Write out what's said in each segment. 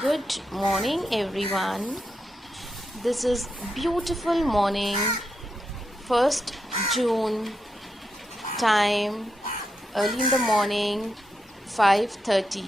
Good morning, everyone. This is beautiful morning, 1st June, time early in the morning, 5:30.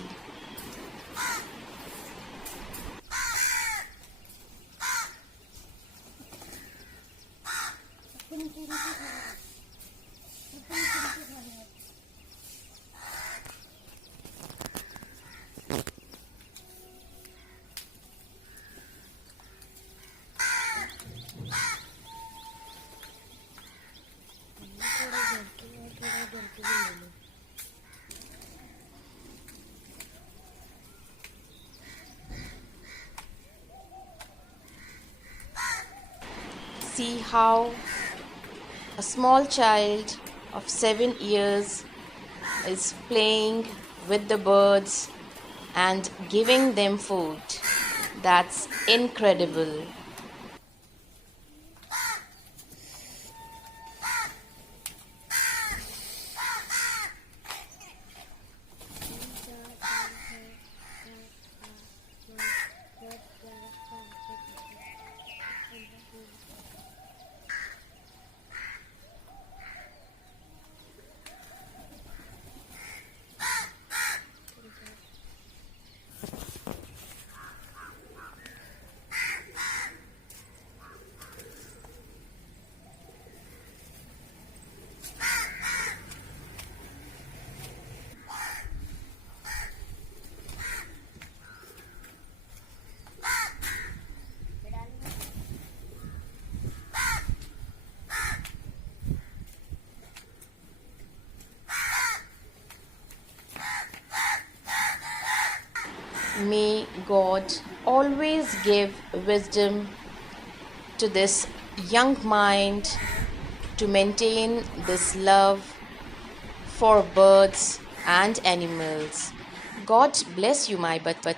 See how a small child of 7 years is playing with the birds and giving them food. That's incredible. May God always give wisdom to this young mind to maintain this love for birds and animals. God bless you, my but.